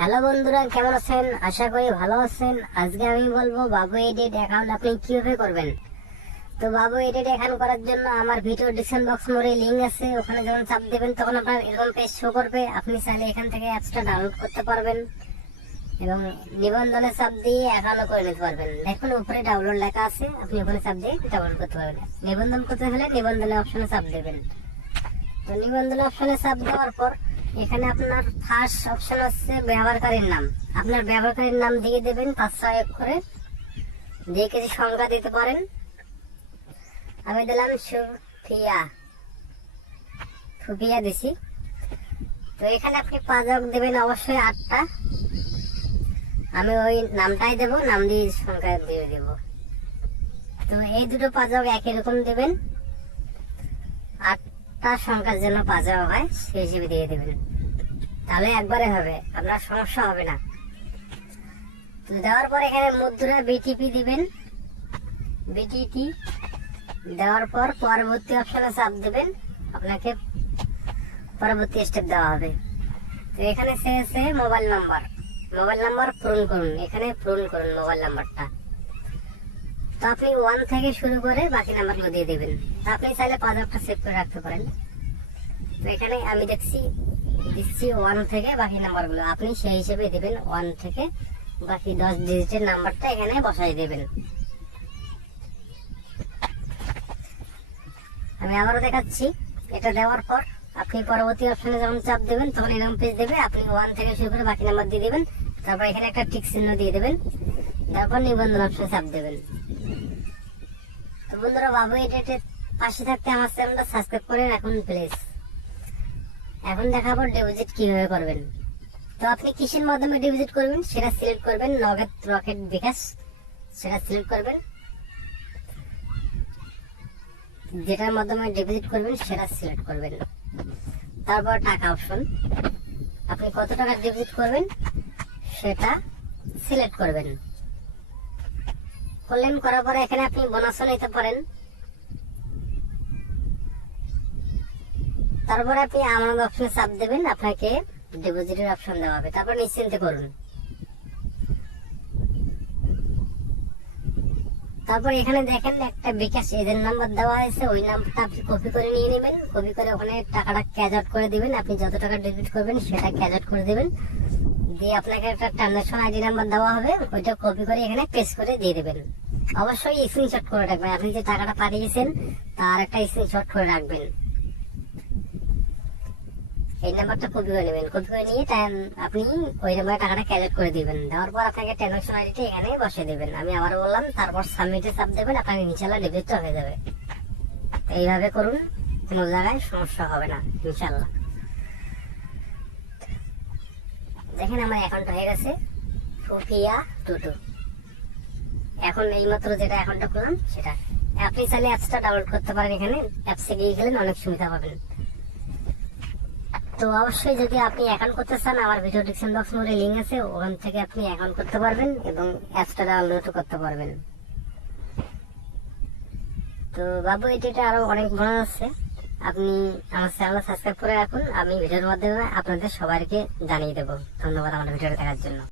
Hello বন্ধুরা, কেমন আছেন? আশা করি ভালো আছেন। আজকে আমি বলবো বাবু এডিট অ্যাকাউন্ট আপনি কিভাবে করবেন। তো বাবু এডিট অ্যাকাউন্ট করার জন্য আমার ভিডিও ডিসক্রিপশন বক্স মোড়ে লিংক আছে, ওখানে যখন চাপ দেবেন তখন আপনার এরকম পেজ শো করবে। আপনি চাইলে এখান থেকে অ্যাপসটা ডাউনলোড করতে পারবেন এবং নিবন্ধনে চাপ দিয়ে অ্যাকাউন্ট করে নিতে পারবেন। দেখুন উপরে ডাউনলোড লেখা আছে, আপনি ওখানে চাপ দিয়ে ডাউনলোড করতে পারবেন। নিবন্ধন করতে হলে নিবন্ধনের অপশনে চাপ দেবেন। তো নিবন্ধন অপশনে চাপ দেওয়ার পর এখানে আপনার ফার্স্ট অপশন হচ্ছে ব্যবহারকারীর নাম। আপনার ব্যবহারকারীর নাম দিয়ে দেবেন 5 করে, যে কিছু সংখ্যা দিতে পারেন। আমি দিলাম সুফিয়া দিছি। তো এখানে আপনি পাঁচক দেবেন অবশ্যই 8টা। আমি ওই নামটাই দেব, নাম দিয়ে সংখ্যা দিয়ে দেব। তো এই দুটো পাঁচক একই রকম দেবেন, 8টা সংখ্যার জন্য পাঁচক হয় সেই হিসেবে দিয়ে দেবেন, তাহলে একবারে হবে, আপনার সমস্যা হবে না। তো দেওয়ার পর এখানে মুদ্রা বিটিপি দিবেন, বিটিটি দেওয়ার পর পরবর্তী অপশনে চাপ দেবেন, আপনাকে পরবর্তী স্টেপ দেওয়া হবে। তো এখানে সে মোবাইল নাম্বার পূরণ করুন, এখানে পূরণ করুন মোবাইল নাম্বারটা। তো আপনি 1 থেকে শুরু করে বাকি নাম্বারগুলো দিয়ে দেবেন। তো আপনি চাইলে 5টা সেভ করে রাখতে পারেন। তো এখানে আমি দিচ্ছি 1 থেকে বাকি নাম্বারগুলো, আপনি সেই হিসেবে দেবেন। 1 থেকে বাকি 10 ডিজিটের নাম্বারটা এখানে বসাই দেবেন। আমি আবারও দেখাচ্ছি। এটা দেওয়ার পর আপনি পরবর্তী অপশনে যখন চাপ দেবেন তখন এরকম পেজ দেবে। আপনি 1 থেকে শুরু করে বাকি নাম্বার দিয়ে দেবেন, তারপর এখানে একটা টিক চিহ্ন দিয়ে দেবেন, তারপর নিবন্ধন অপশনে চাপ দেবেন। তো বন্ধুরা, বাবু এডিটের পাশে থাকতে আমার চ্যানেলটা সাবস্ক্রাইব করে রাখুন প্লিজ। এখন দেখাবো ডিপোজিট কিভাবে করবেন। তো আপনি কিসের মাধ্যমে ডিপোজিট করবেন সেটা সিলেক্ট করবেন, নগদ, রকেট, বিকাশ সেটা সিলেক্ট করবেন। যেটার মাধ্যমে ডিপোজিট করবেন সেটা সিলেক্ট করবেন। তারপর টাকা অপশন, আপনি কত টাকা ডিপোজিট করবেন সেটা সিলেক্ট করবেন। করলেন, করার পরে এখানে আপনি বোনাসও নিতে পারেন। তারপরে আপনি আমার অপশনে চাপ দেবেন, আপনাকে ডিপোজিটের অপশন দেওয়া হবে। তারপর নিশ্চিন্তে করুন। তারপর এখানে দেখেন একটা বিকাশ এজেন্ট নাম্বার দেওয়া হয়েছে, ওই নাম্বারটা আপনি কপি করে নিয়ে নেবেন। কপি করে ওখানে টাকাটা ক্যাশ আউট করে দিবেন। আপনি যত টাকা ডেবিট করবেন সেটা ক্যাশ আউট করে দিবেন, দিয়ে আপনাকে একটা ট্রানজাকশন আইডি নাম্বার দেওয়া হবে, ওইটা কপি করে এখানে পেস্ট করে দিয়ে দেবেন। অবশ্যই স্ক্রিনশট করে রাখবেন, আপনি যে টাকাটা পাঠিয়েছেন তার একটা স্ক্রিনশট করে রাখবেন। এই নাম্বারটা কপি করে নেবেন, কপি করে নিয়ে আপনি ওই নাম্বারে টাকাটা ক্যালকুলেট করে দিবেন। দেওয়ার পর আপনাকে ট্রানজাকশন আইডিটা এখানে বসিয়ে দেবেন। আমি আবার বললাম, তারপর সাবমিটে চাপ দেবেন, আপনার ইনশাআল্লাহ ডিপোজিটটা হয়ে যাবে। এইভাবে করুন, কোনো জায়গায় সমস্যা হবে না ইনশাআল্লাহ। দেখেন আমার অ্যাকাউন্টটা হয়ে গেছে সুফিয়া টুটু। এখন এইমাত্র যেটা অ্যাকাউন্টটা করলাম সেটা আপনি চাইলে অ্যাপসটা ডাউনলোড করতে পারেন। এখানে অ্যাপসে গিয়ে গেলেন অনেক সুবিধা পাবেন। তো অবশ্যই যদি আপনি অ্যাকাউন্ট করতে চান, আমার ভিডিও ডিসক্রিপশন বক্স মধ্যে লিংক আছে, ওখান থেকে আপনি অ্যাকাউন্ট করতে পারবেন এবং অ্যাপসটা ডাউনলোড করতে পারবেন। তো বাবু এডিটে আরো অনেক বড় আছে, আপনি আমার চ্যানেল সাবস্ক্রাইব করে রাখুন। আমি ভিডিওর মাধ্যমে আপনাদের সবাইকে জানিয়ে দেবো। ধন্যবাদ আমার ভিডিওটা দেখার জন্য।